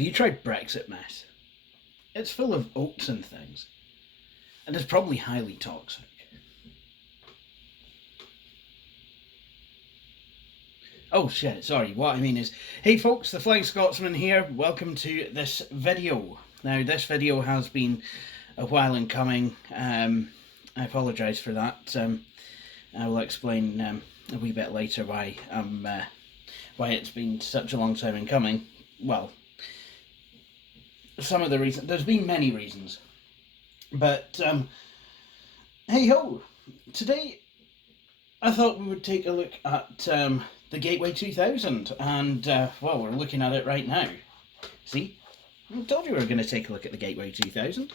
Have you tried Brexit mess? It's full of oats and things, and it's probably highly toxic. Oh shit, sorry, what I mean is, hey folks, the Flying Scotsman here, welcome to this video. Now, this video has been a while in coming, I apologise for that. I will explain a wee bit later why it's been such a long time in coming. Well, some of the reasons, there's been many reasons, but hey ho, today I thought we would take a look at the Gateway 2000, and well, we're looking at it right now. See, I told you we were going to take a look at the Gateway 2000.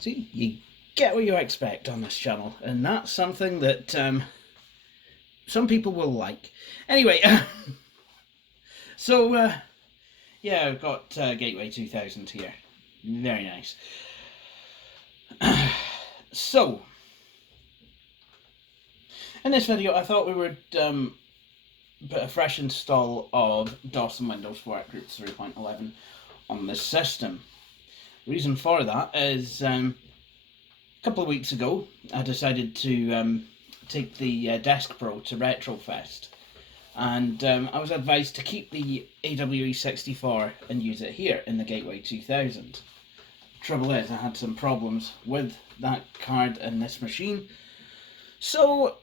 See, you get what you expect on this channel, and that's something that some people will like. Anyway, so yeah, I've got Gateway 2000 here. Very nice. So, in this video, I thought we would put a fresh install of DOS and Windows Workgroups 3.11 on this system. The reason for that is a couple of weeks ago I decided to take the Desk Pro to Retrofest, and I was advised to keep the AWE64 and use it here in the Gateway 2000. Trouble is, I had some problems with that card in this machine, so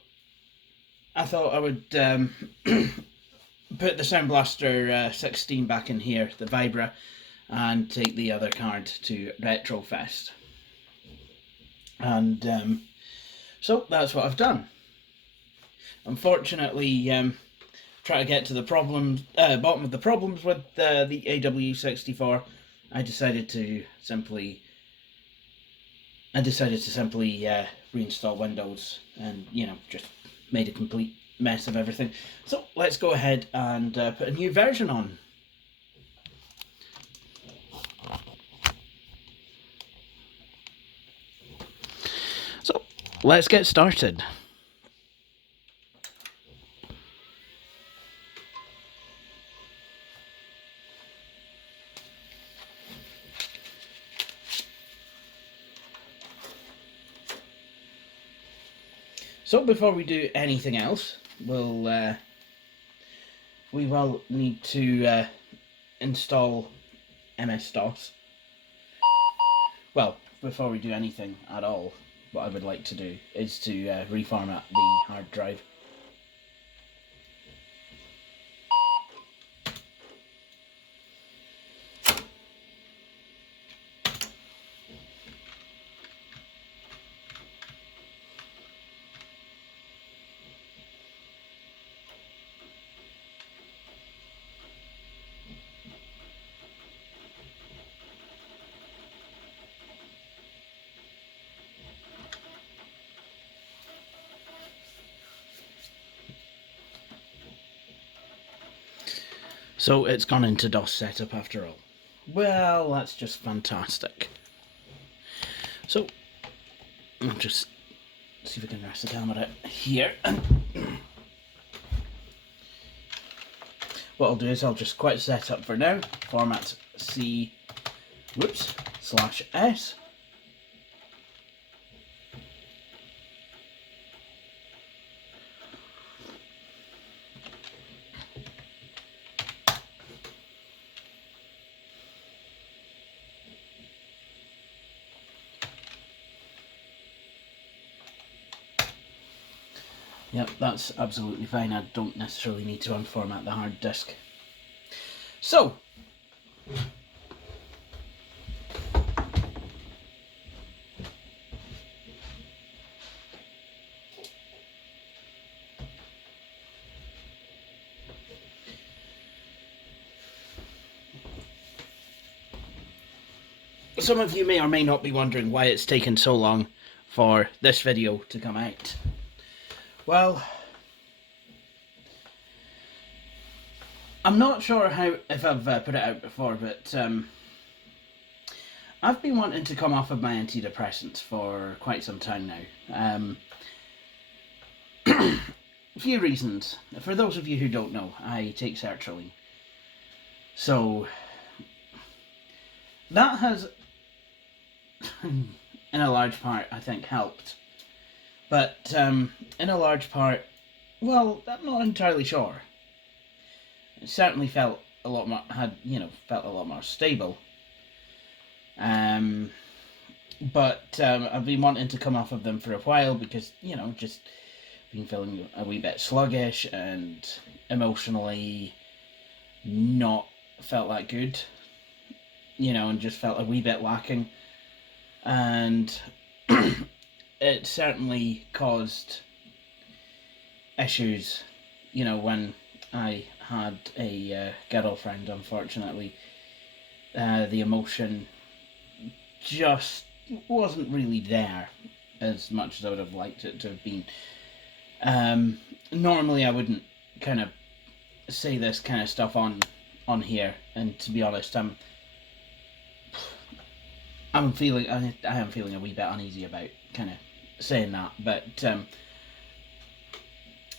I thought I would put the Sound Blaster 16 back in here, the Vibra, and take the other card to Retrofest. And so that's what I've done. Unfortunately, try to get to the bottom of the problems with the AWE64. I decided to simply reinstall Windows, and just made a complete mess of everything. So let's go ahead and put a new version on. So let's get started. So before we do anything else, we will need to install MS-DOS. Well, before we do anything at all, what I would like to do is to reformat the hard drive. So it's gone into DOS setup after all. Well, that's just fantastic. So I'll just see if we can rest the camera here. What I'll do is I'll just quit setup for now. Format /S. Yep, that's absolutely fine. I don't necessarily need to unformat the hard disk. So, some of you may or may not be wondering why it's taken so long for this video to come out. Well, I'm not sure if I've put it out before, but I've been wanting to come off of my antidepressants for quite some time now. A few reasons. For those of you who don't know, I take sertraline. So that has, in a large part, I think, helped. But in a large part, well, I'm not entirely sure. It certainly felt a lot more, felt a lot more stable. But I've been wanting to come off of them for a while because, just been feeling a wee bit sluggish and emotionally not felt that good, and just felt a wee bit lacking. And it certainly caused issues, when I had a girlfriend, unfortunately. The emotion just wasn't really there as much as I would have liked it to have been. Normally I wouldn't kind of say this kind of stuff on here, and to be honest, I am feeling a wee bit uneasy about kind of saying that, but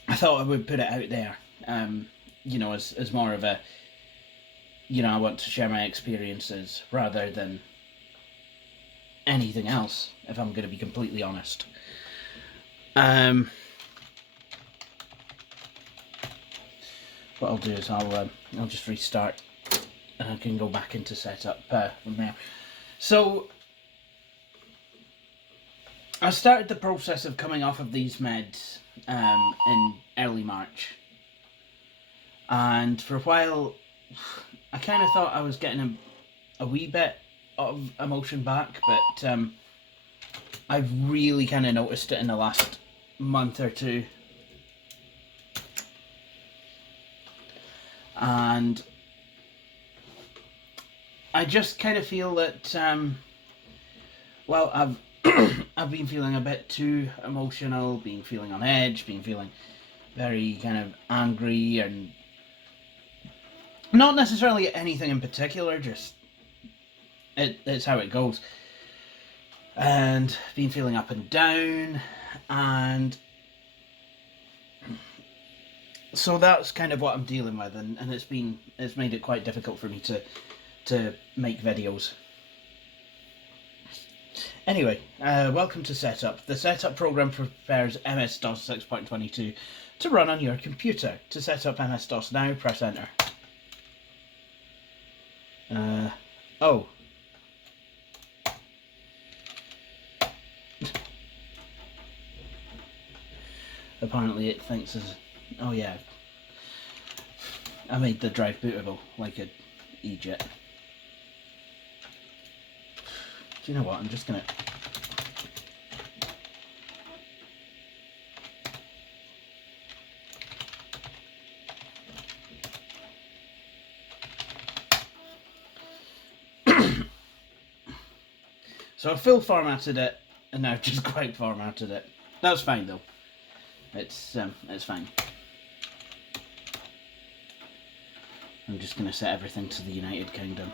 I thought I would put it out there, as more of a, I want to share my experiences rather than anything else, if I'm going to be completely honest. What I'll do is I'll just restart and I can go back into setup from there. So I started the process of coming off of these meds in early March, and for a while I kind of thought I was getting a wee bit of emotion back, but I've really kind of noticed it in the last month or two. And I just kind of feel that, I've I've been feeling a bit too emotional, been feeling on edge, been feeling very kind of angry, and not necessarily anything in particular, just it's how it goes. And been feeling up and down, and so that's kind of what I'm dealing with, and it's made it quite difficult for me to make videos. Anyway, welcome to Setup. The Setup program prepares MS-DOS 6.22 to run on your computer. To set up MS-DOS now, press enter. Oh. Apparently it thinks as... Oh yeah. I made the drive bootable like an idiot. Do you know what? I'm just gonna... So I full formatted it, and now I've just quite formatted it. That's fine though. It's fine. I'm just going to set everything to the United Kingdom.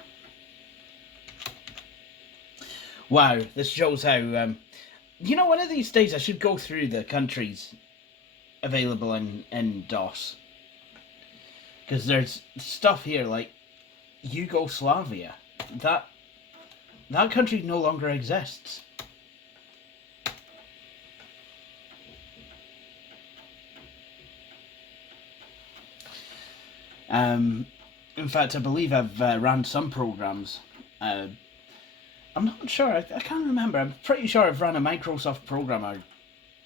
Wow, this shows how... one of these days I should go through the countries available in DOS. Because there's stuff here like Yugoslavia. That country no longer exists. In fact, I believe I've ran some programs. I'm not sure. I can't remember. I'm pretty sure I've run a Microsoft program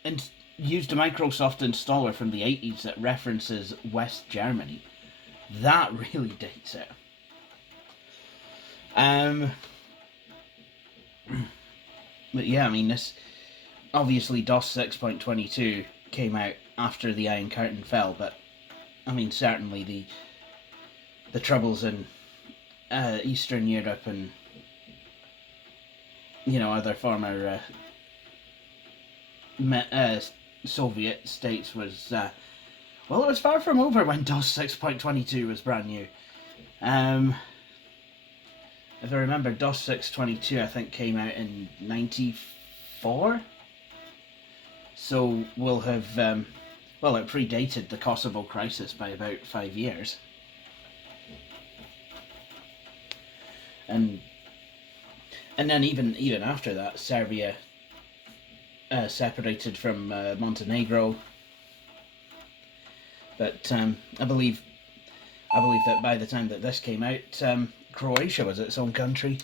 and used a Microsoft installer from the 80s that references West Germany. That really dates it. But yeah, I mean, this obviously DOS 6.22 came out after the Iron Curtain fell, but I mean, certainly the troubles in Eastern Europe and other former Soviet states was it was far from over when DOS 6.22 was brand new. If I remember, DOS 6.22 I think came out in '94, so we'll have it predated the Kosovo crisis by about 5 years. And And then even after that, Serbia separated from Montenegro. But I believe that by the time that this came out, Croatia was its own country.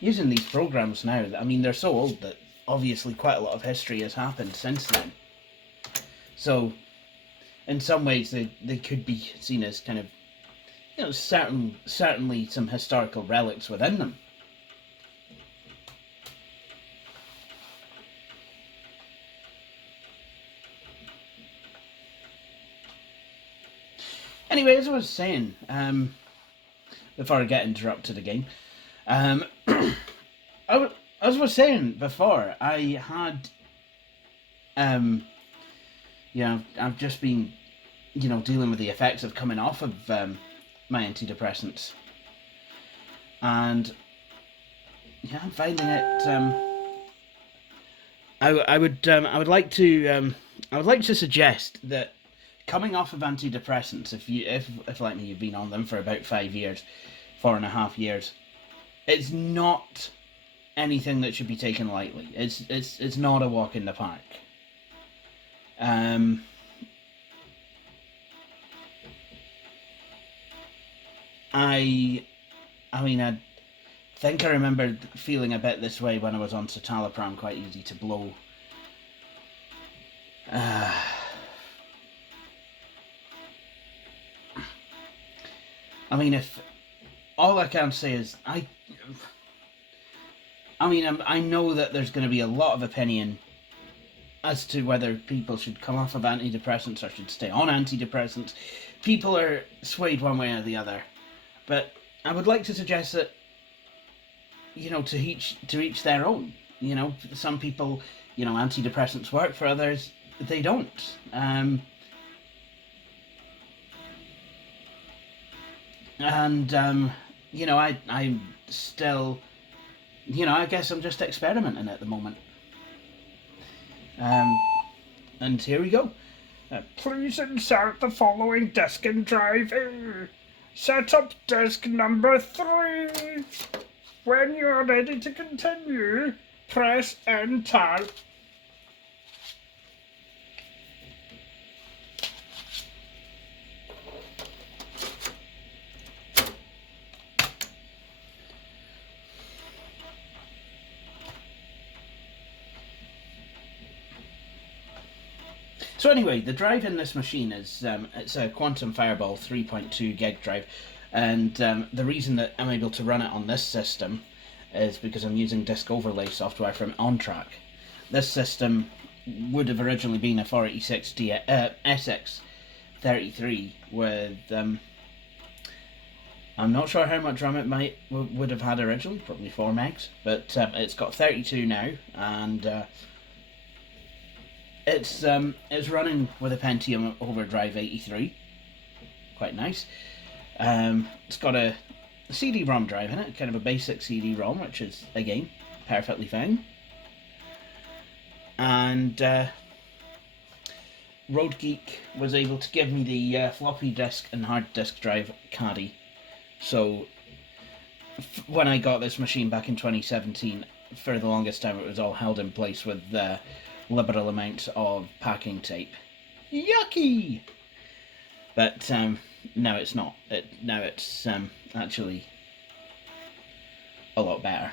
Using these programs now, I mean, they're so old that obviously quite a lot of history has happened since then. So, in some ways, they could be seen as kind of, certainly some historical relics within them. Anyway, as I was saying, before I get interrupted again, as I was saying before, I had, I've just been, dealing with the effects of coming off of my antidepressants, and I'm finding it. I would like to suggest that coming off of antidepressants, if like me, you've been on them for about 5 years, 4.5 years, it's not anything that should be taken lightly. It's not a walk in the park. I mean, I think I remember feeling a bit this way when I was on citalopram, quite easy to blow. I mean, if all I can say is I mean, I know that there's going to be a lot of opinion as to whether people should come off of antidepressants or should stay on antidepressants. People are swayed one way or the other, but I would like to suggest that, to each their own. Some people, antidepressants work, for others they don't. I'm still, I guess I'm just experimenting at the moment. And here we go. Please insert the following disk and drive. Set up disk number 3. When you're ready to continue, press enter. So anyway, the drive in this machine is it's a Quantum Fireball 3.2 gig drive, and the reason that I'm able to run it on this system is because I'm using disk overlay software from OnTrack. This system would have originally been a 486 SX33 with I'm not sure how much RAM it would have had originally, probably 4 megs, but it's got 32 now, and it's running with a Pentium Overdrive 83, quite nice. It's got a CD-ROM drive in it, kind of a basic CD-ROM, which is, again, perfectly fine. And Road Geek was able to give me the floppy disk and hard disk drive caddy. So when I got this machine back in 2017, for the longest time it was all held in place with liberal amounts of packing tape. Yucky! But now it's not. Now it's actually a lot better.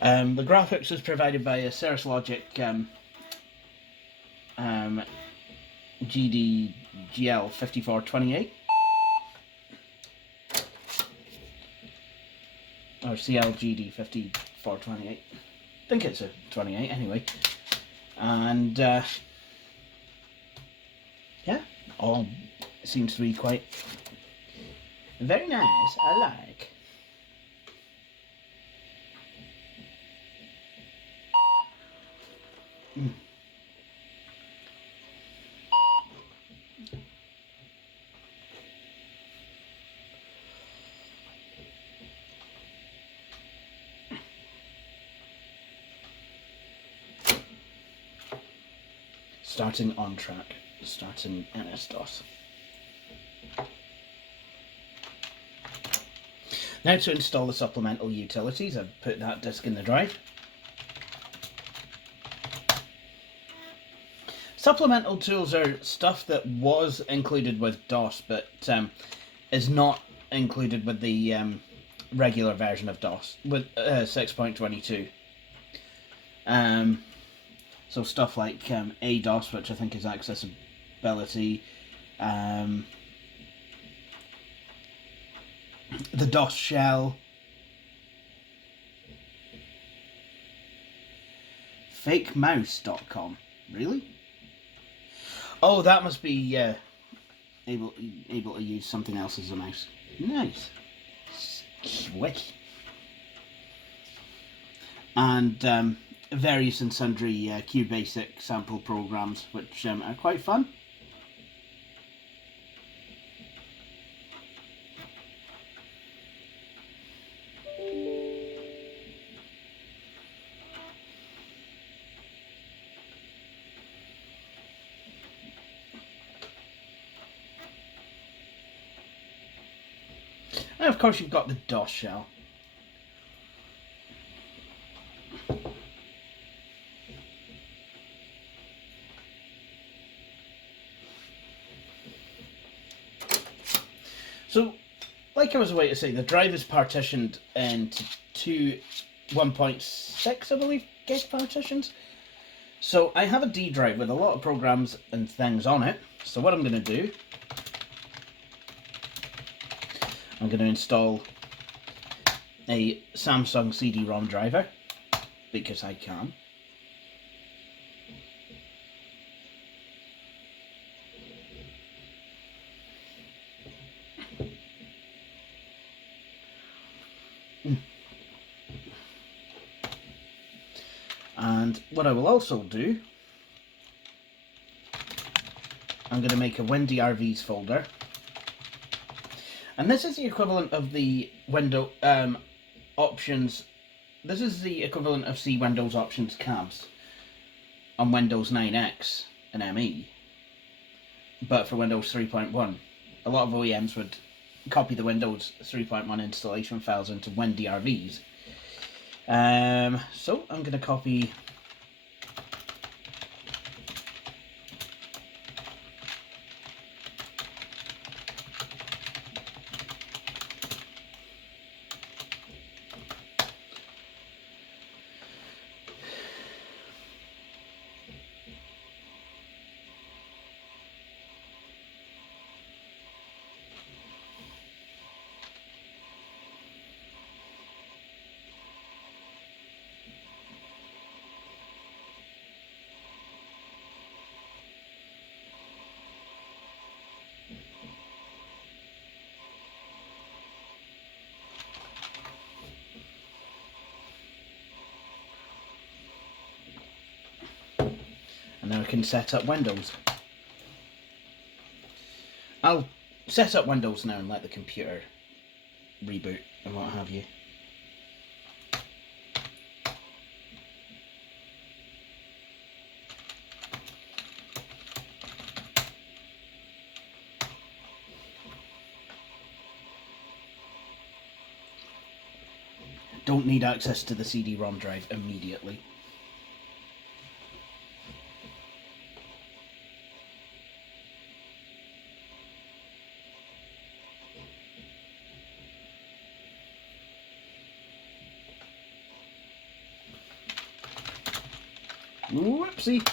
The graphics is provided by a Cirrus Logic GDGL 5428 or CLGD 5428. I think it's a 28 anyway. And yeah, all seems to be quite very nice. I like. Starting on track. Starting MS-DOS. Now to install the supplemental utilities. I've put that disk in the drive. Supplemental tools are stuff that was included with DOS, but is not included with the regular version of DOS, with 6.22. So stuff like ADOS, which I think is accessibility, the DOS shell, fakemouse.com. Really? Oh, that must be able to use something else as a mouse. Nice. Sweet. And various and sundry QBasic sample programs, which are quite fun. And of course you've got the DOS shell. So, like I was about to say, the drive is partitioned into two 1.6, I believe, gig partitions. So I have a D drive with a lot of programs and things on it. So what I'm going to do, I'm going to install a Samsung CD-ROM driver, because I can. And what I will also do, I'm going to make a WinDRVs folder. And this is the equivalent of the window options. This is the equivalent of C Windows options cabs on Windows 9X and ME, but for Windows 3.1. A lot of OEMs would copy the Windows 3.1 installation files into WinDRVs. So I'm going to copy and now I can set up Windows. I'll set up Windows now and let the computer reboot and what have you. Don't need access to the CD-ROM drive immediately. Whoopsie.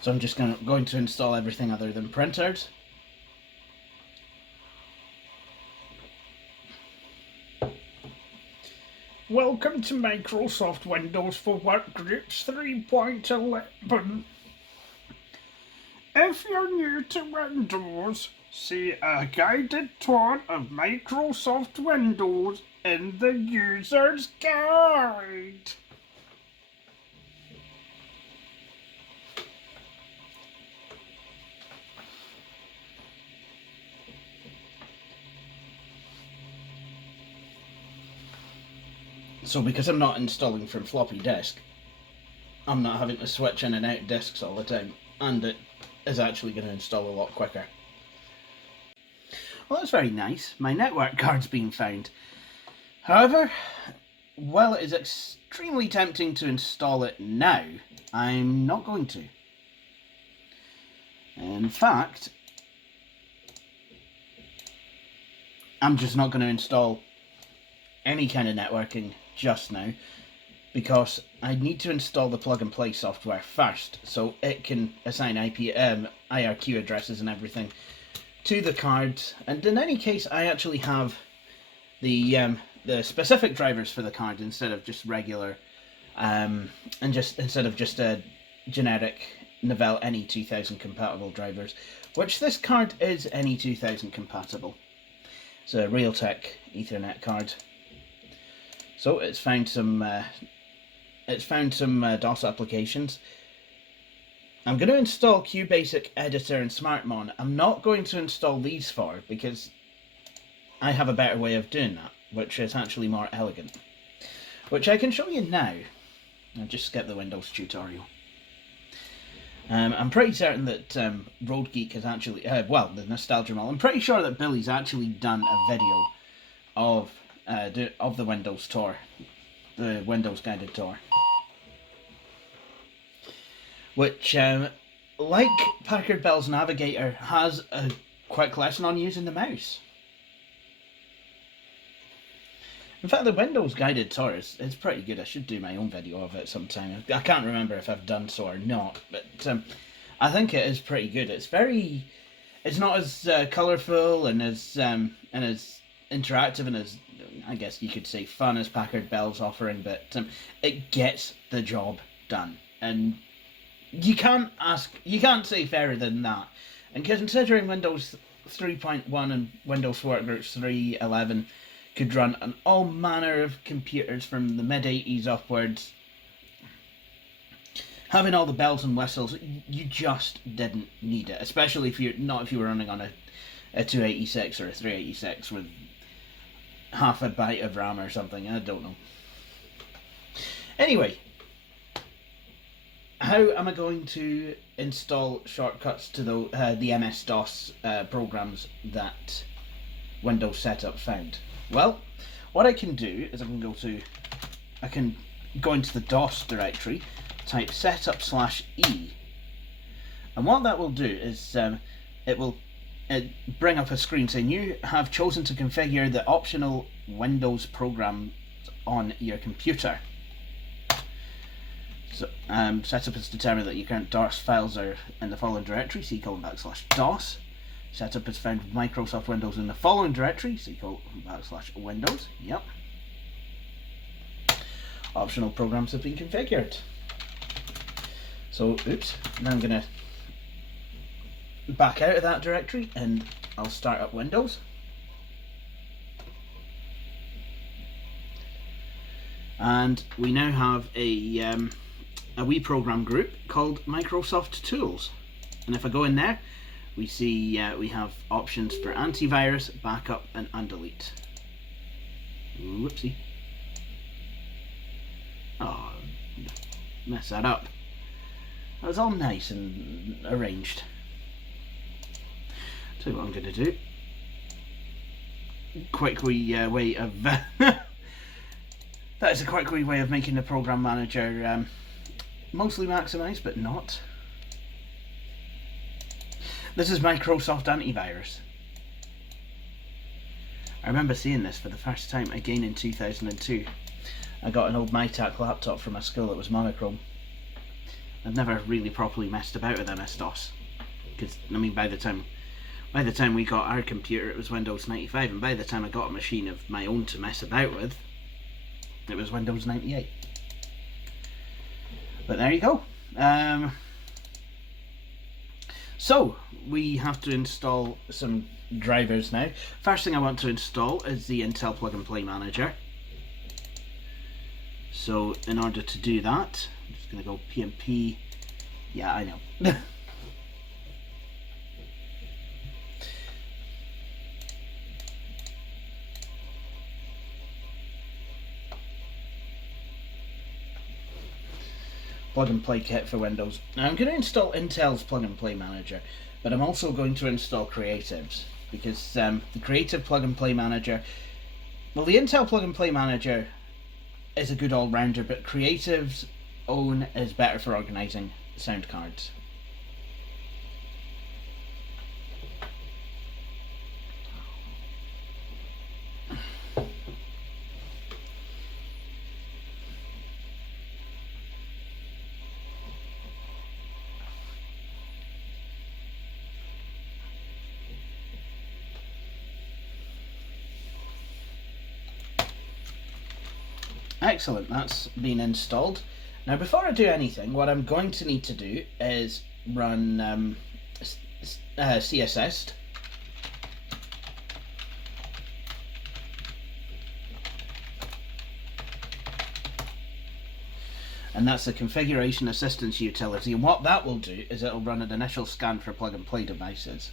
So I'm just going to install everything other than printers. Welcome to Microsoft Windows for Workgroups 3.11. If you're new to Windows, see a guided tour of Microsoft Windows in the User's Guide. So because I'm not installing from floppy disk, I'm not having to switch in and out disks all the time, and it is actually going to install a lot quicker. Well, that's very nice. My network card's been found. However, while it is extremely tempting to install it now, I'm not going to. In fact, I'm just not going to install any kind of networking just now, because I need to install the plug-and-play software first, so it can assign IRQ addresses and everything to the cards. And in any case, I actually have the specific drivers for the card instead of just regular, instead of just a generic Novell NE2000 compatible drivers, which this card is NE2000 compatible. It's a Realtek Ethernet card. So it's found some DOS applications. I'm going to install QBasic Editor and SmartMon. I'm not going to install these four because I have a better way of doing that, which is actually more elegant, which I can show you now. I'll just skip the Windows tutorial. I'm pretty certain that Road Geek has actually, the Nostalgia Mall, I'm pretty sure that Billy's actually done a video of the Windows tour, the Windows guided tour, which, like Packard Bell's Navigator, has a quick lesson on using the mouse. In fact, the Windows guided tour is pretty good. I should do my own video of it sometime. I can't remember if I've done so or not, but I think it is pretty good. It's not as colourful and as interactive and as, I guess you could say, fun as Packard Bell's offering, but it gets the job done. And you can't say fairer than that. And considering Windows 3.1 and Windows Workgroups 3.11 could run on all manner of computers from the mid-80s upwards, having all the bells and whistles, you just didn't need it. Especially if you were running on a 286 or a 386 with half a byte of RAM or something. I don't know. Anyway, how am I going to install shortcuts to the MS-DOS programs that Windows Setup found? Well, what I can do is I can go into the DOS directory, type setup/e, and what that will do is it will bring up a screen saying you have chosen to configure the optional Windows programs on your computer. So setup has determined that your current DOS files are in the following directory, /DOS. Setup is found with Microsoft Windows in the following directory, /Windows. Yep. Optional programs have been configured. So, oops. Now I'm going to back out of that directory and I'll start up Windows. And we now have a wee program group called Microsoft Tools. And if I go in there, we see we have options for antivirus, backup, and undelete. Whoopsie. Oh, mess that up. That was all nice and arranged. So what I'm going to do. Quick wee way of... that is a quick wee way of making the program manager mostly maximised, but not. This is Microsoft Antivirus. I remember seeing this for the first time again in 2002. I got an old MyTac laptop from my school that was monochrome. I've never really properly messed about with MS-DOS. Because, I mean, by the time we got our computer, it was Windows 95, and by the time I got a machine of my own to mess about with, it was Windows 98. But there you go. So, we have to install some drivers now. First thing I want to install is the Intel Plug and Play Manager. So, in order to do that, I'm just going to go PMP. Yeah, I know. plug-and-play kit for Windows. Now I'm going to install Intel's plug-and-play manager, but I'm also going to install Creative's, because the Creative plug-and-play manager, well, the Intel plug-and-play manager is a good all-rounder, but Creative's own is better for organising sound cards. Excellent, that's been installed. Now before I do anything, what I'm going to need to do is run CSS. And that's the configuration assistance utility, and what that will do is it'll run an initial scan for plug-and-play devices.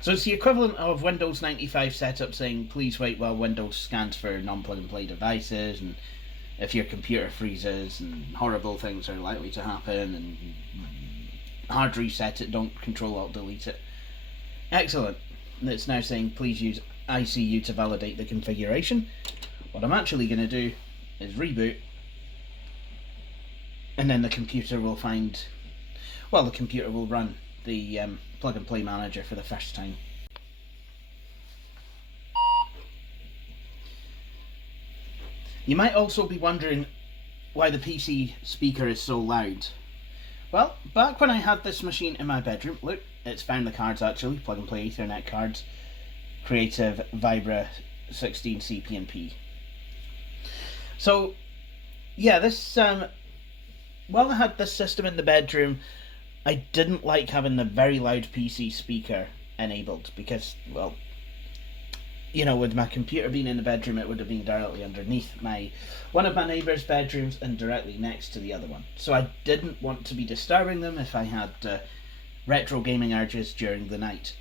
So it's the equivalent of Windows 95 setup saying please wait while Windows scans for non-plug-and-play devices, and if your computer freezes and horrible things are likely to happen, and hard reset it, don't Control-Alt-Delete it. Excellent. And it's now saying please use ICU to validate the configuration. What I'm actually going to do is reboot, and then the computer will find, well, the computer will run the plug-and-play manager for the first time. You might also be wondering why the PC speaker is so loud. Well, back when I had this machine in my bedroom, look, it's found the cards actually, plug-and-play Ethernet cards, Creative Vibra 16 CP&P. So, yeah, this, while I had this system in the bedroom, I didn't like having the very loud PC speaker enabled because, well, you know, with my computer being in the bedroom, it would have been directly underneath one of my neighbour's bedrooms and directly next to the other one. So I didn't want to be disturbing them if I had retro gaming urges during the night.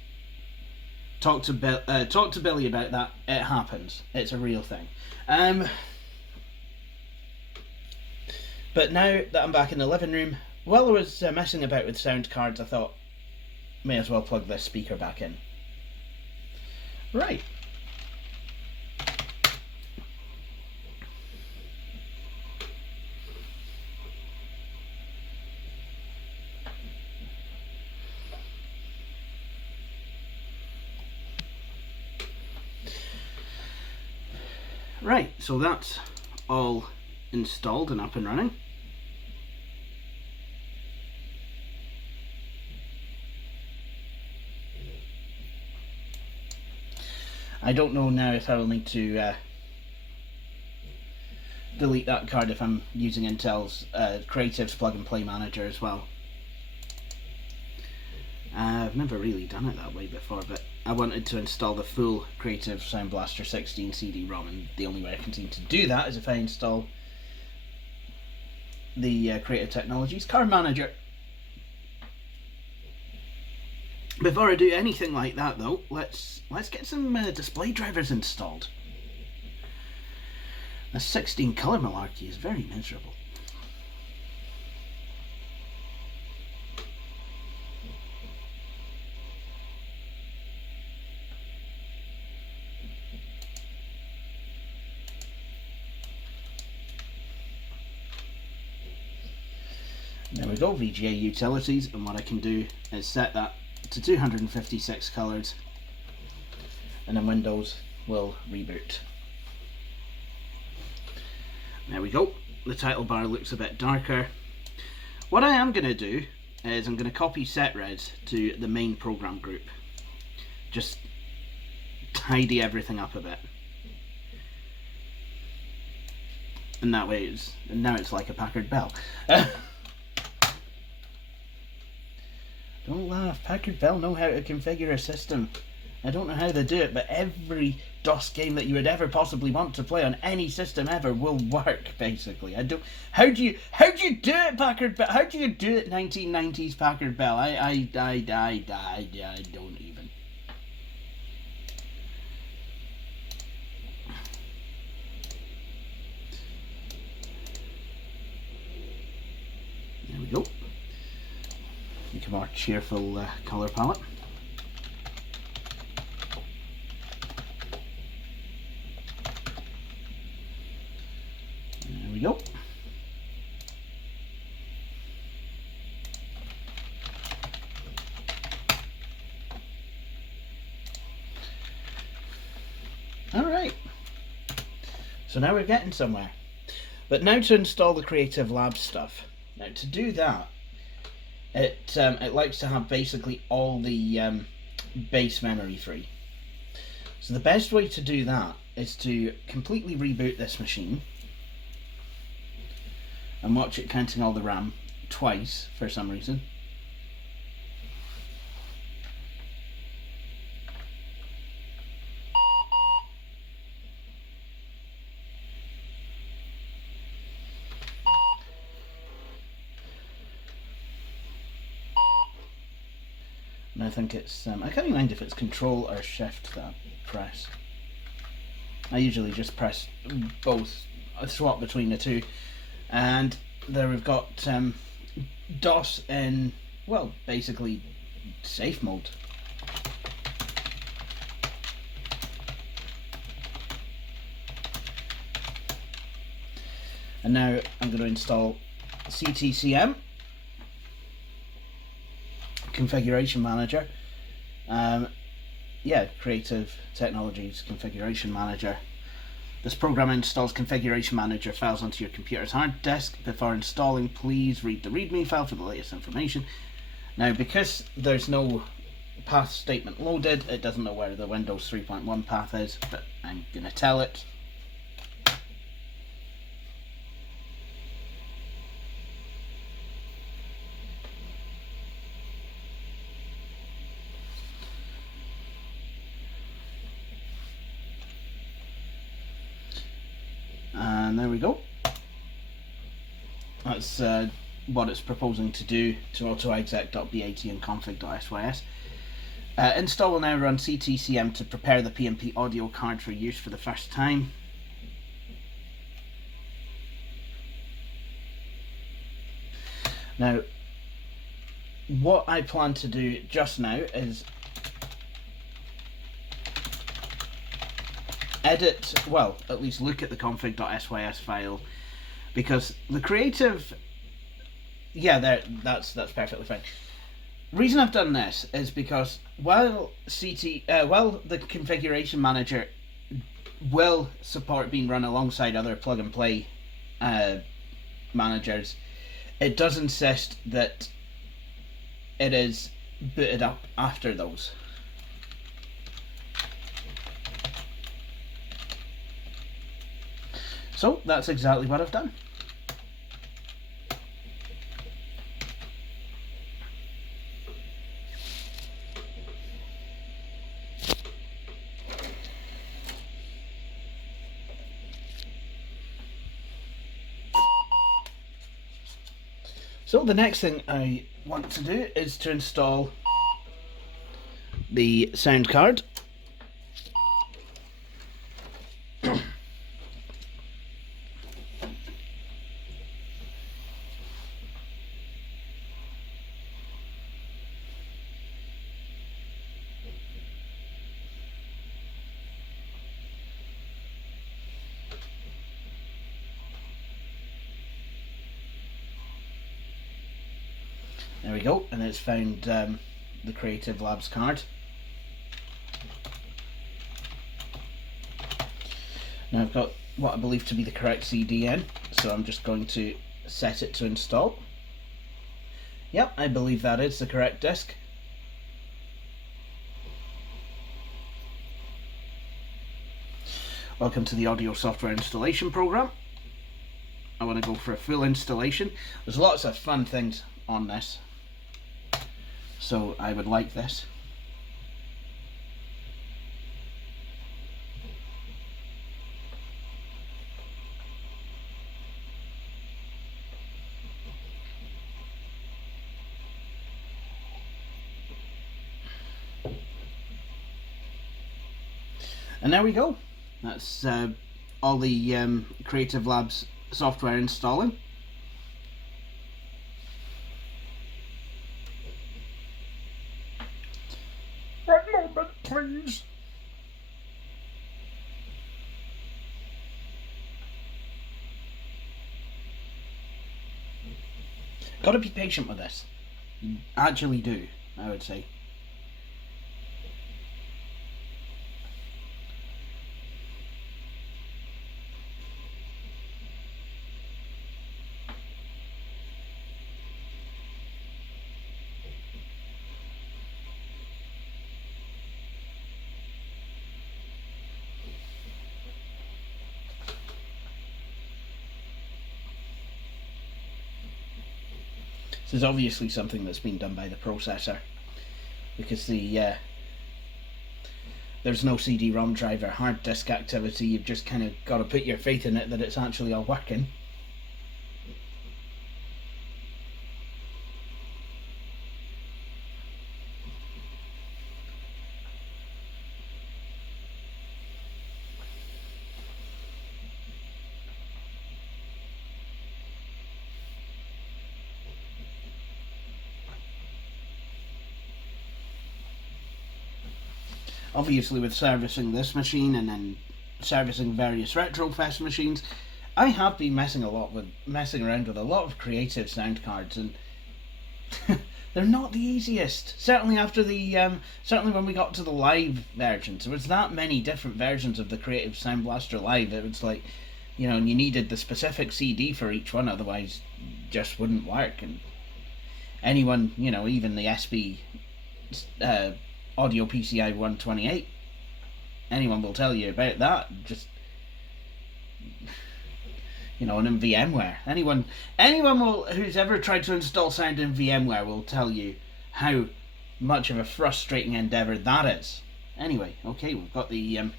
Talk to Billy about that. It happens. It's a real thing. But now that I'm back in the living room, while I was messing about with sound cards, I thought, may as well plug this speaker back in. Right. Right, so that's all installed and up and running. I don't know now if I will need to delete that card if I'm using Intel's Creative's plug-and-play manager as well. I've never really done it that way before, but I wanted to install the full Creative Sound Blaster 16 CD-ROM, and the only way I can seem to do that is if I install the Creative Technologies card manager. Before I do anything like that, though, let's get some display drivers installed. The 16 colour malarkey is very miserable. There we go, VGA utilities, and what I can do is set that to 256 colours, and then Windows will reboot. There we go, the title bar looks a bit darker. What I am going to do is I'm going to copy setRes to the main program group. Just tidy everything up a bit. And that way now it's like a Packard Bell. Don't laugh, Packard Bell know how to configure a system. I don't know how they do it, but every DOS game that you would ever possibly want to play on any system ever will work, basically. I don't. How do you do it, Packard Bell? How do you do it, 1990s Packard Bell? I don't even. more cheerful colour palette. There we go. Alright, so now we're getting somewhere. But now to install the Creative Labs stuff. Now to do that, it likes to have basically all the base memory free. So the best way to do that is to completely reboot this machine and watch it counting all the RAM twice for some reason. And I think it's, I can't even mind if it's Control or Shift that I press. I usually just press both, I swap between the two. And there we've got DOS in, well, basically safe mode. And now I'm going to install CTCM. Configuration Manager, Creative Technologies Configuration Manager. This program installs Configuration Manager files onto your computer's hard disk. Before installing, please read the README file for the latest information. Now, because there's no path statement loaded, it doesn't know where the Windows 3.1 path is, but I'm going to tell it. And there we go. That's what it's proposing to do to autoexec.bat and config.sys. Install will now run CTCM to prepare the PMP audio card for use for the first time. Now, what I plan to do just now is edit, well, at least look at the config.sys file, because the creative, that's perfectly fine. The reason I've done this is because while the configuration manager will support being run alongside other plug and play managers, it does insist that it is booted up after those. So that's exactly what I've done. So the next thing I want to do is to install the sound card. There we go, and it's found the Creative Labs card. Now I've got what I believe to be the correct CD in, so I'm just going to set it to install. Yep, I believe that is the correct disc. Welcome to the audio software installation program. I want to go for a full installation. There's lots of fun things on this, so I would like this. And there we go. That's all the Creative Labs software installing. words. Got to be patient with this. You actually do, I would say. This is obviously something that's been done by the processor, because there's no CD-ROM driver, hard disk activity. You've just kind of got to put your faith in it that it's actually all working. Obviously, with servicing this machine and then servicing various Retrofest machines, I have been messing around with a lot of creative sound cards, and they're not the easiest. Certainly after certainly when we got to the live versions, there was that many different versions of the Creative Sound Blaster Live. It was like, and you needed the specific CD for each one, otherwise it just wouldn't work. And anyone, even the SB Audio PCI 128, anyone will tell you about that. Just, and in VMware, anyone who's ever tried to install sound in VMware will tell you how much of a frustrating endeavour that is. Anyway, okay, we've got the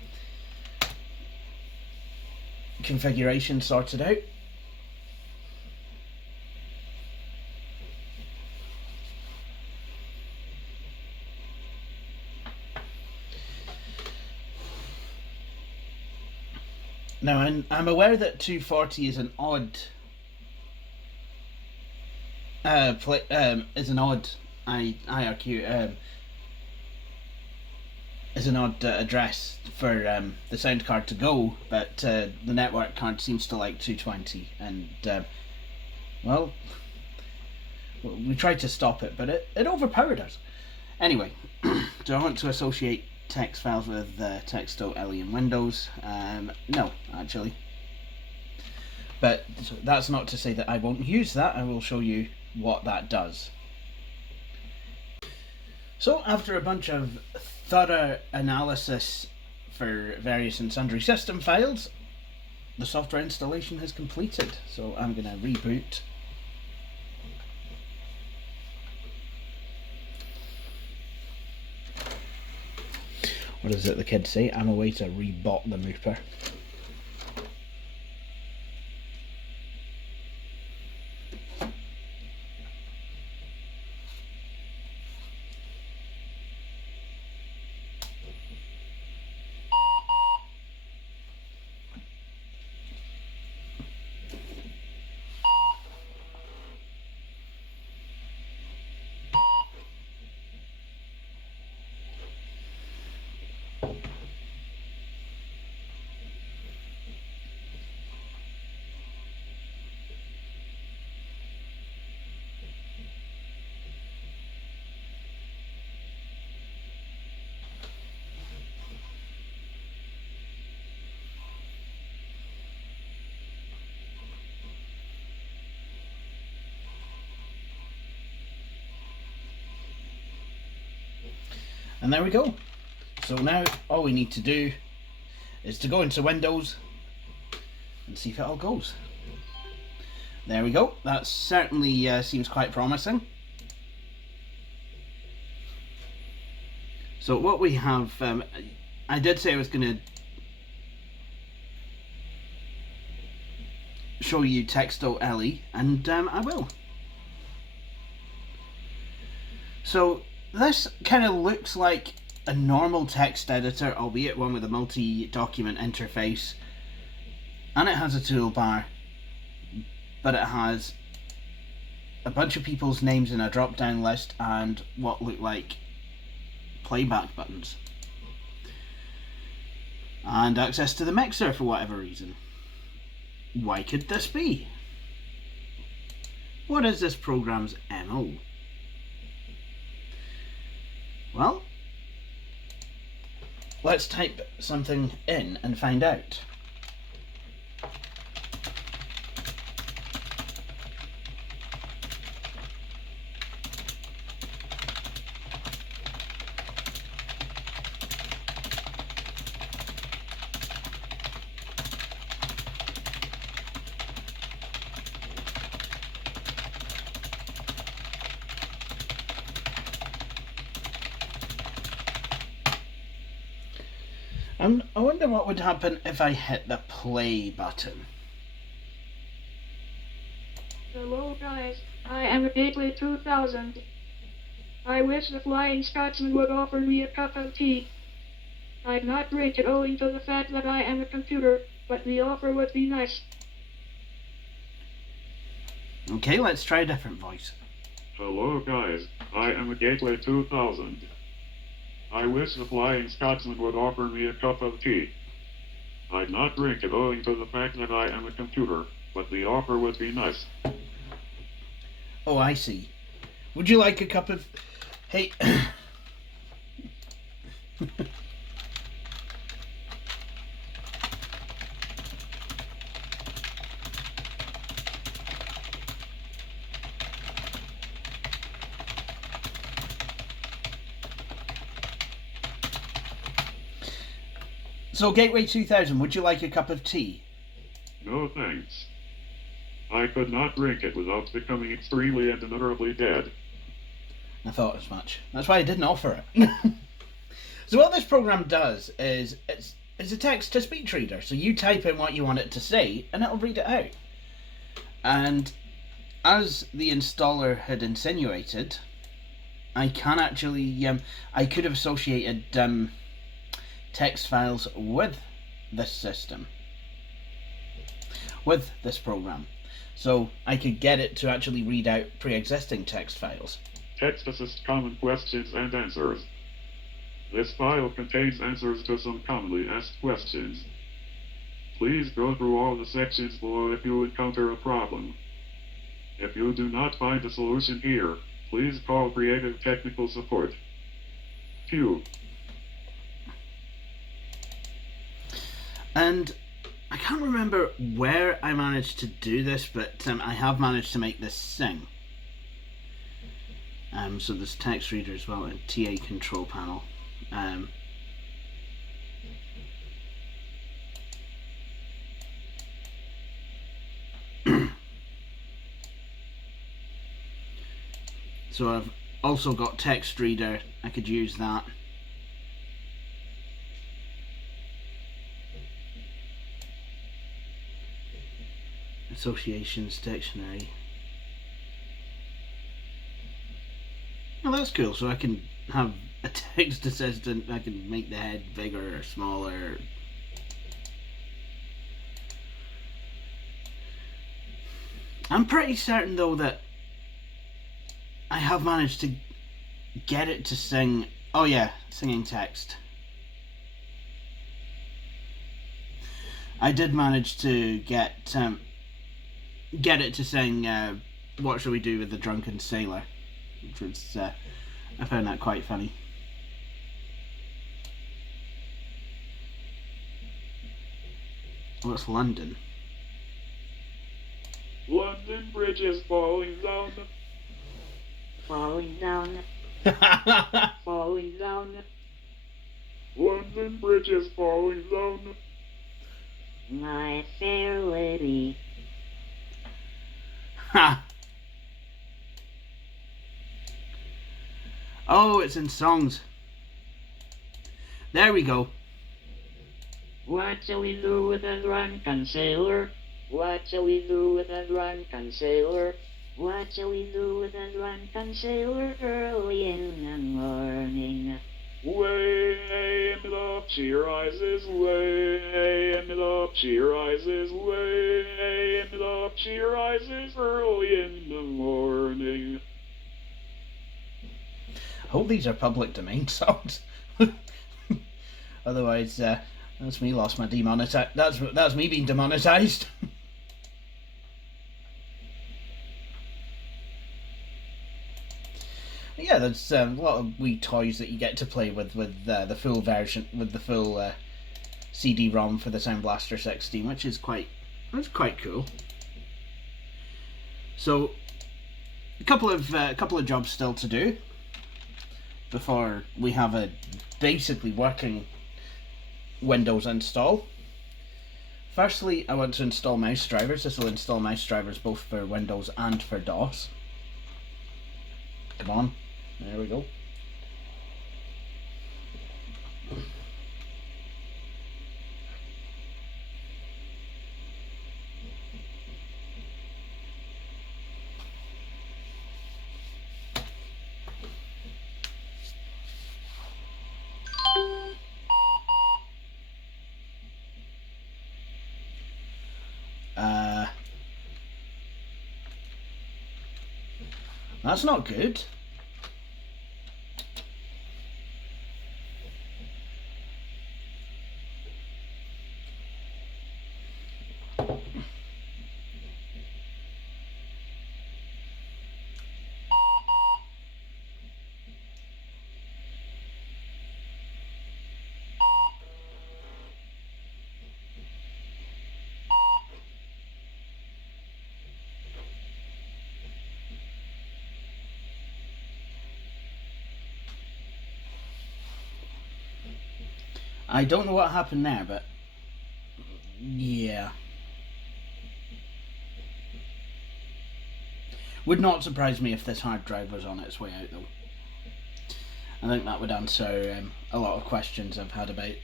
configuration sorted out. Now, I'm aware that 240 is an odd IRQ, is an odd address for the sound card to go, but the network card seems to like 220, and well, we tried to stop it, but it overpowered us. Anyway, do I want to associate text files with Texto.le in Windows? No, actually. But that's not to say that I won't use that. I will show you what that does. So after a bunch of thorough analysis for various and sundry system files, the software installation has completed. So I'm going to reboot. What is it the kids say? I'm away to rebot the mooper. And there we go. So now all we need to do is to go into Windows and see if it all goes. There we go. That certainly seems quite promising. So what we have, I did say I was going to show you Texto.le, and I will. So this kind of looks like a normal text editor, albeit one with a multi-document interface, and it has a toolbar, but it has a bunch of people's names in a drop-down list and what look like playback buttons. and access to the mixer for whatever reason. Why could this be? What is this program's MO? Well, let's type something in and find out. I wonder what would happen if I hit the play button. Hello guys, I am Gateway 2000. I wish the Flying Scotsman would offer me a cup of tea. I'd not drink it owing to the fact that I am a computer, but the offer would be nice. Okay, let's try a different voice. Hello guys, I am Gateway 2000. I wish the Flying Scotsman would offer me a cup of tea. I'd not drink it owing to the fact that I am a computer, but the offer would be nice. Oh, I see. Would you like a cup of... Hey... So, Gateway 2000, would you like a cup of tea? No thanks. I could not drink it without becoming extremely and unutterably dead. I thought as much. That's why I didn't offer it. So what this program does is it's a text-to-speech reader. So you type in what you want it to say and it'll read it out. And as the installer had insinuated, I can actually... I could have associated text files with this system, with this program. So I could get it to actually read out pre-existing text files. Text assist common questions and answers. This file contains answers to some commonly asked questions. Please go through all the sections below if you encounter a problem. If you do not find a solution here, please call Creative Technical Support. Phew. And I can't remember where I managed to do this, but I have managed to make this sing. So there's text reader as well and TA control panel. So I've also got text reader, I could use that. Associations dictionary. Well, that's cool. So I can have a text assistant. I can make the head bigger or smaller. I'm pretty certain though that I have managed to get it to sing. Oh yeah, singing text. I did manage to get it to sing What Shall We Do with the Drunken Sailor, which was I found that quite funny. What's London? London Bridge is falling down. Falling down, falling down. London Bridge is falling down. My fair lady. Ha! Oh, it's in songs. There we go. What shall we do with a drunken sailor? What shall we do with a drunken sailor? What shall we do with a drunken sailor early in the morning? Way in the up she rises, way in the up she rises, way in the up she rises early in the morning. I hope these are public domain songs. Otherwise, That's me lost my demonetize. That's me being demonetized. Yeah, there's a lot of wee toys that you get to play with the full version, with the full CD-ROM for the Sound Blaster 16, which is quite cool. So a couple of jobs still to do before we have a basically working Windows install. Firstly, I want to install mouse drivers. This will install mouse drivers both for Windows and for DOS. Come on, there we go. That's not good. I don't know what happened there, but yeah. Would not surprise me if this hard drive was on its way out, though. I think that would answer a lot of questions I've had about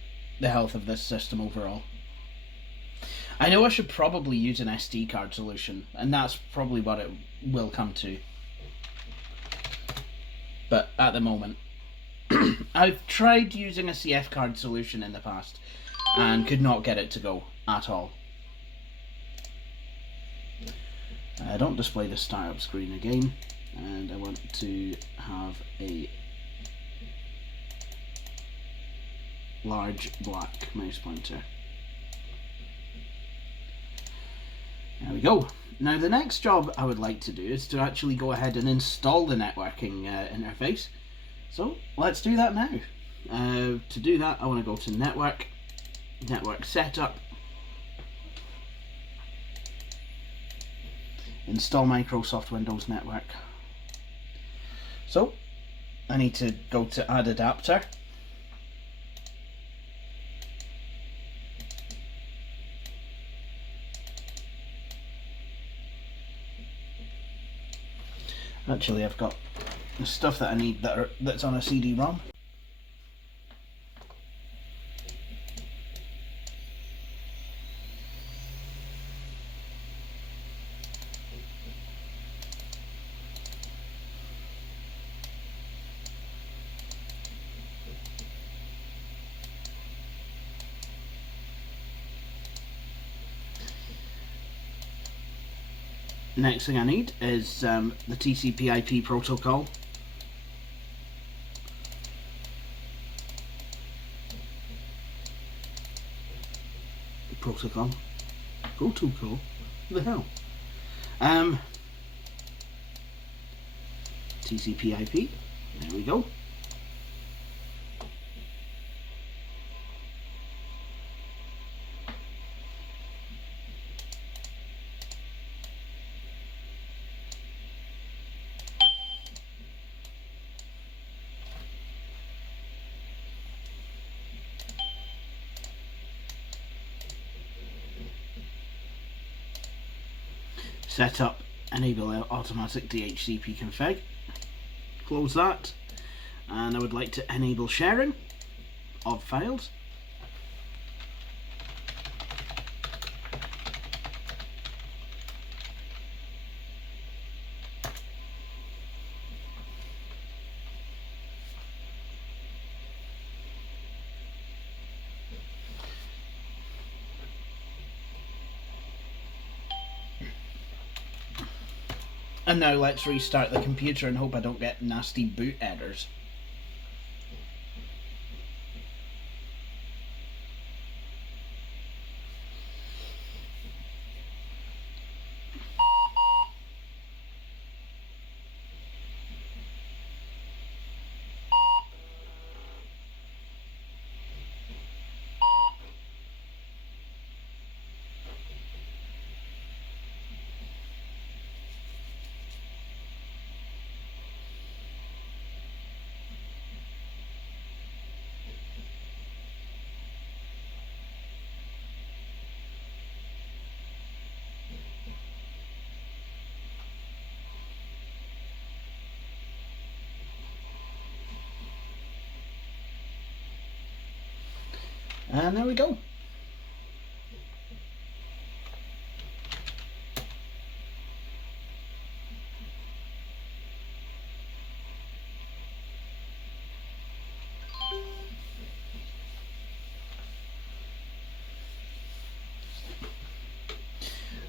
the health of this system overall. I know I should probably use an SD card solution, and that's probably what it will come to. But at the moment, I've tried using a CF card solution in the past and could not get it to go at all. I don't display the startup screen again, and I want to have a large black mouse pointer. There we go. Now the next job I would like to do is to actually go ahead and install the networking interface. So let's do that now. To do that, I want to go to Network, Network Setup, Install Microsoft Windows Network. So I need to go to Add Adapter. Actually, I've got the stuff that I need that's on a CD-ROM. Next thing I need is the TCP/IP protocol. Protocol? What the hell? TCP/IP. There we go. Set up, enable automatic DHCP config. Close that, and I would like to enable sharing of files. And now let's restart the computer and hope I don't get nasty boot errors. And there we go.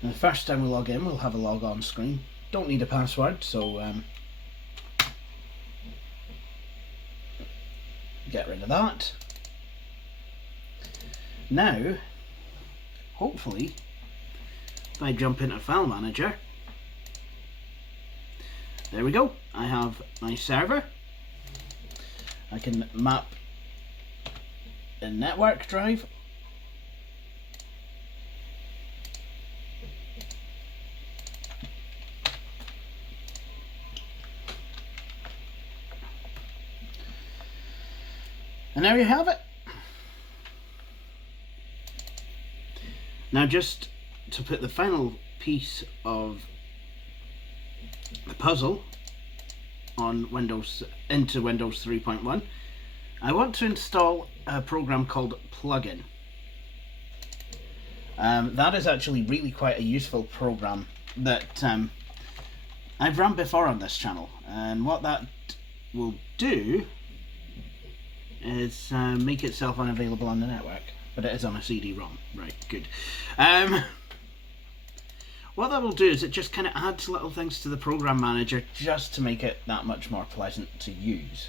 And the first time we log in, we'll have a log on screen. Don't need a password, so get rid of that. Now, hopefully, if I jump into File Manager, there we go. I have my server. I can map a network drive. And there you have it. Now, just to put the final piece of the puzzle on Windows into Windows 3.1, I want to install a program called Plugin. That is actually really quite a useful program that I've run before on this channel, and what that will do is make itself unavailable on the network, but it is on a CD-ROM. Right, good. What that will do is it just kind of adds little things to the program manager just to make it that much more pleasant to use.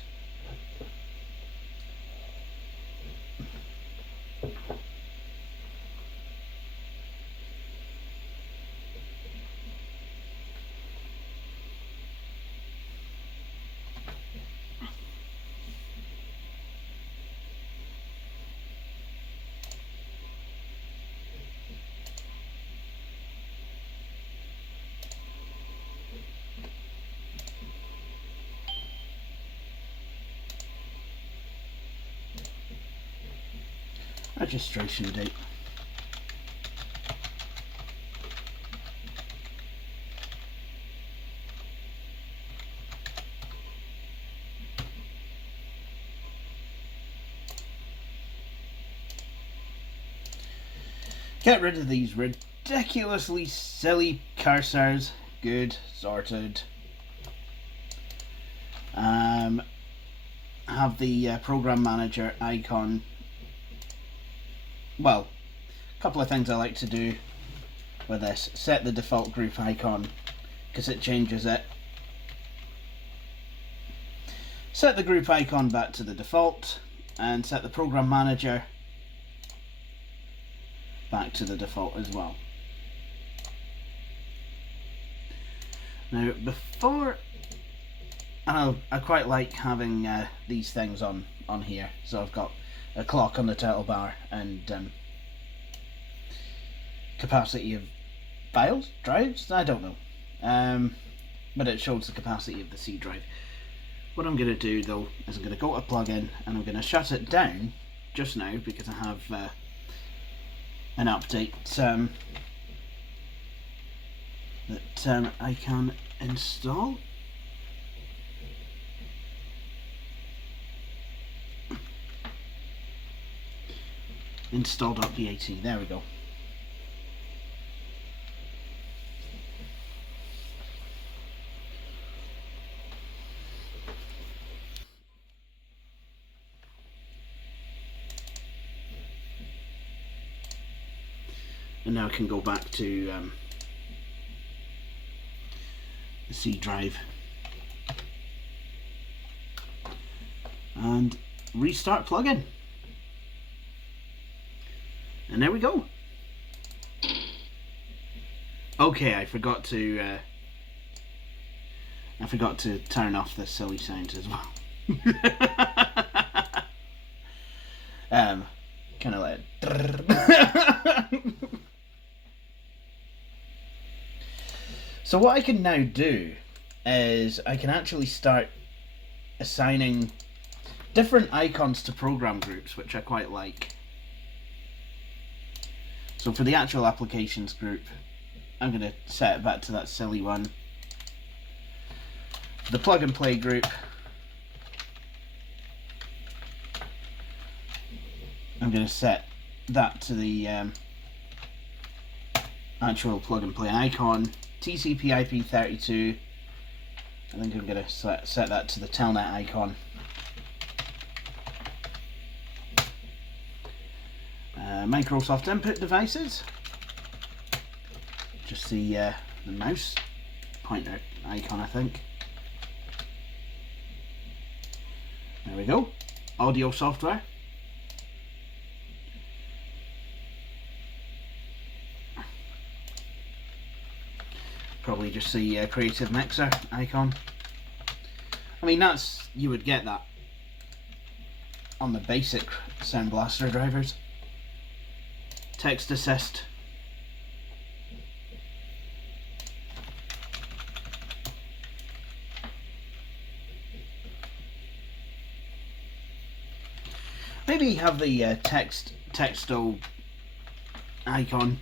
Registration date. Get rid of these ridiculously silly cursors. Good, sorted. Have the program manager icon. Well, a couple of things I like to do with this. Set the default group icon, because it changes it. Set the group icon back to the default, and set the program manager back to the default as well. Now, before, and I quite like having these things on here. So I've got a clock on the title bar and capacity of files, drives, I don't know, but it shows the capacity of the C drive. What I'm going to do though is I'm going to go to plugin and I'm going to shut it down just now because I have an update that I can install. Install.bat, there we go. And now I can go back to the C drive and restart plugin. And there we go. Okay, I forgot to turn off the silly sounds as well. Kind of like. So what I can now do is I can actually start assigning different icons to program groups, which I quite like. So for the actual applications group, I'm going to set it back to that silly one. The plug and play group, I'm going to set that to the actual plug and play icon, TCP/IP32. I think I'm going to set that to the telnet icon. Microsoft input devices, just the mouse pointer icon, I think. There we go. Audio software. Probably just the creative mixer icon. I mean, you would get that on the basic Sound Blaster drivers. Text assist. Maybe have the texto icon.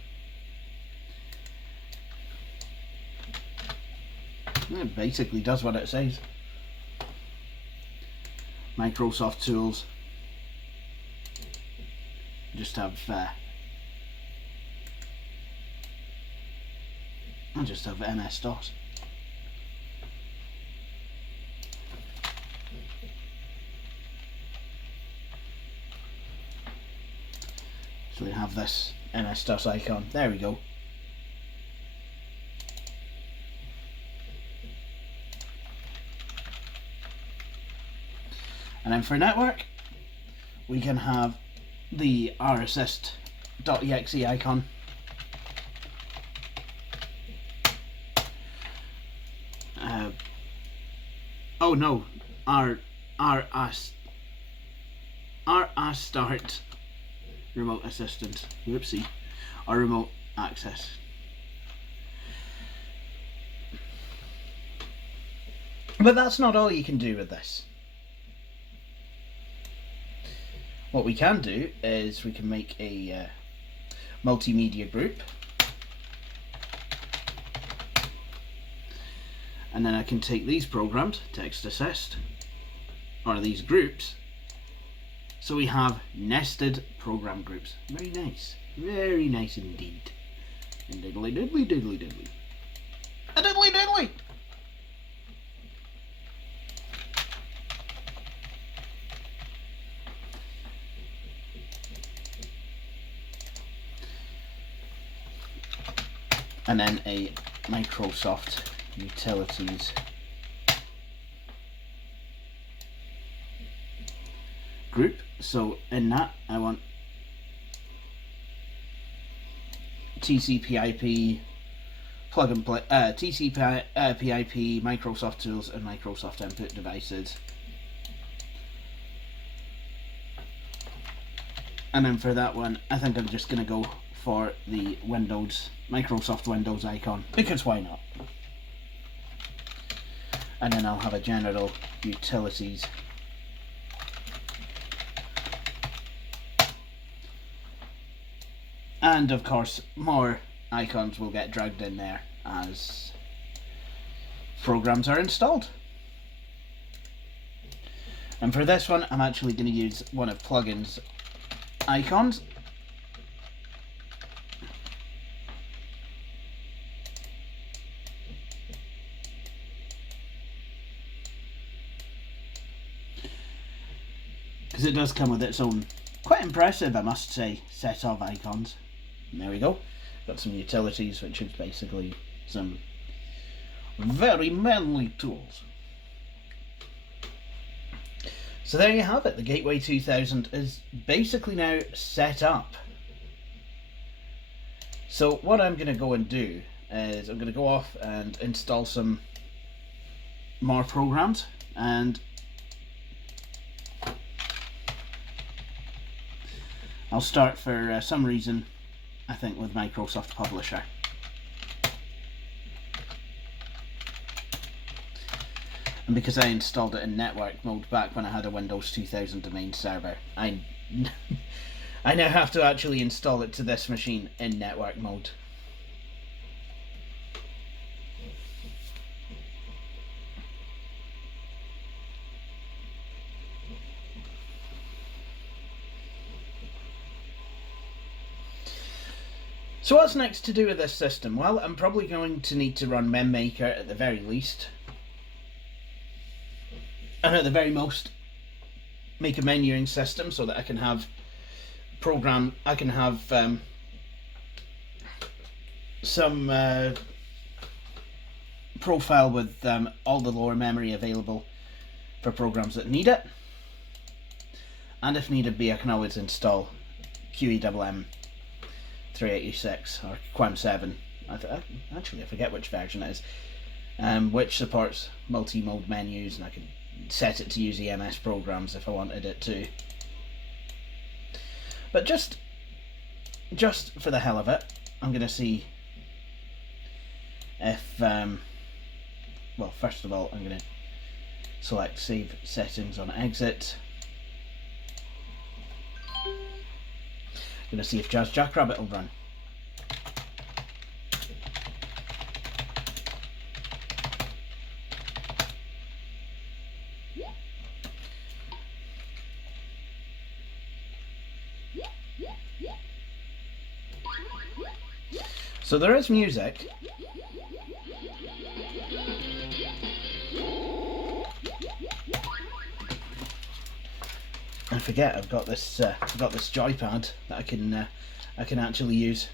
It basically does what it says. Microsoft tools. Just have I'll just have MS-DOS. So we have this MS-DOS icon. There we go. And then for network, we can have the rassist.exe icon. Oh no, start remote assistant. Whoopsie. Or remote access. But that's not all you can do with this. What we can do is we can make a multimedia group, and then I can take these programs, text assist, or these groups, so we have nested program groups. Very nice indeed. And diddly diddly diddly diddly. A diddly diddly! And then a Microsoft Utilities group. So in that I want TCP/IP plug and play, TCP/IP Microsoft tools and Microsoft input devices. And then for that one, I think I'm just going to go for the Microsoft Windows icon, because why not? And then I'll have a general utilities. And of course, more icons will get dragged in there as programs are installed. And for this one, I'm actually going to use one of plugins icons. Because it does come with its own, quite impressive, I must say, set of icons. And there we go. Got some utilities, which is basically some very manly tools. So there you have it. The Gateway 2000 is basically now set up. So what I'm going to go and do is I'm going to go off and install some more programs, and I'll start for some reason, I think, with Microsoft Publisher. And because I installed it in network mode back when I had a Windows 2000 domain server, I now have to actually install it to this machine in network mode. So what's next to do with this system? Well, I'm probably going to need to run MemMaker at the very least. And at the very most, make a menuing system so that I can have some profile with all the lower memory available for programs that need it. And if needed be, I can always install QEMM 386 or QEM 7. Actually, I forget which version it is, which supports multi-mode menus, and I can set it to use EMS programs if I wanted it to. But just for the hell of it, I'm going to see if, well, first of all, I'm going to select Save Settings on Exit. I'm going to see if Jazz Jackrabbit will run. So there is music. I forget I've got this joypad that I can actually use.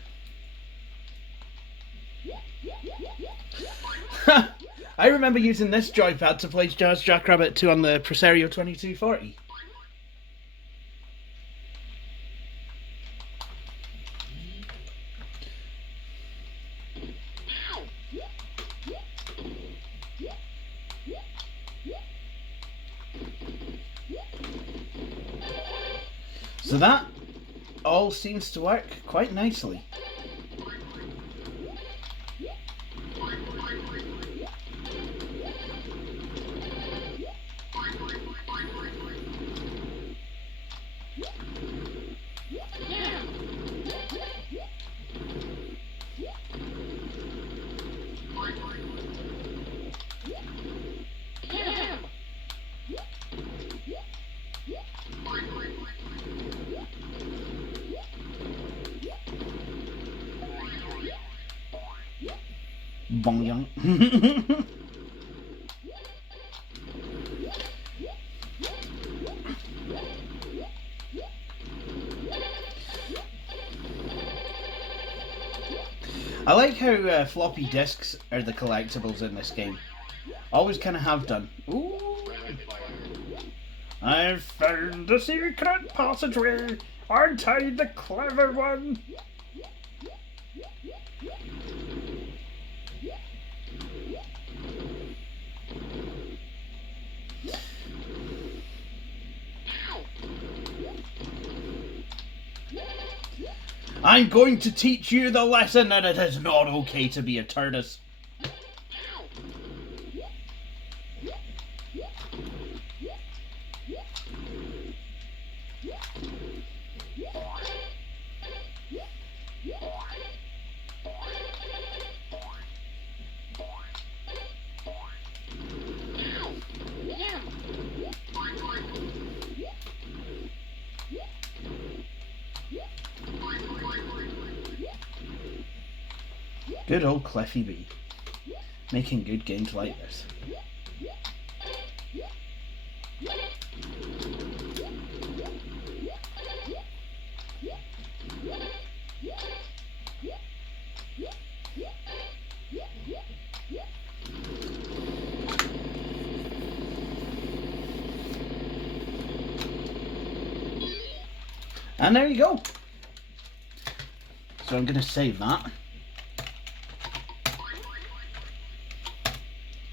I remember using this joypad to play Jazz Jackrabbit 2 on the Presario 2240. So that all seems to work quite nicely. Bong yang. I like how floppy disks are the collectibles in this game. Always kind of have done. Ooh. I've found the secret passageway. Aren't I the clever one? I'm going to teach you the lesson that it is not okay to be a tortoise. Good old Cliffy B, making good games like this. And there you go. So I'm going to save that.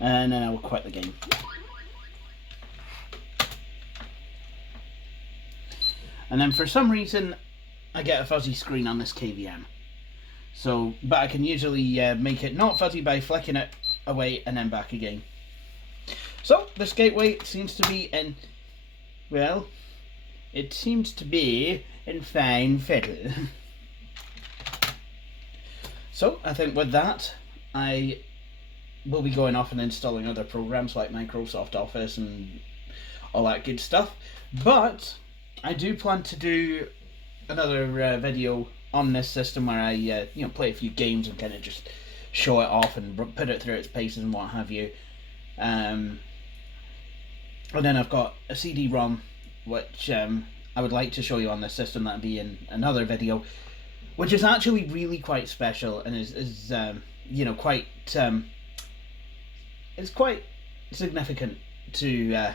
And then I will quit the game. And then for some reason I get a fuzzy screen on this KVM. So, but I can usually make it not fuzzy by flicking it away and then back again. So this gateway seems to be in, well, it seems to be in fine fiddle. So I think with that I will be going off and installing other programs like Microsoft Office and all that good stuff. But I do plan to do another video on this system where I play a few games and kind of just show it off and put it through its paces and what have you. And then I've got a CD-ROM which I would like to show you on this system. That'll be in another video, which is actually really quite special and is quite it's quite significant to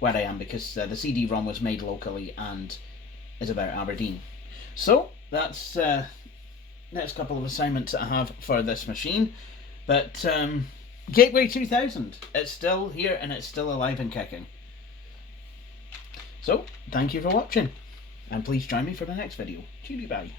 where I am, because the CD-ROM was made locally and is about Aberdeen. So that's next couple of assignments that I have for this machine. But Gateway 2000, it's still here and it's still alive and kicking. So thank you for watching, and please join me for the next video. Cheery bye.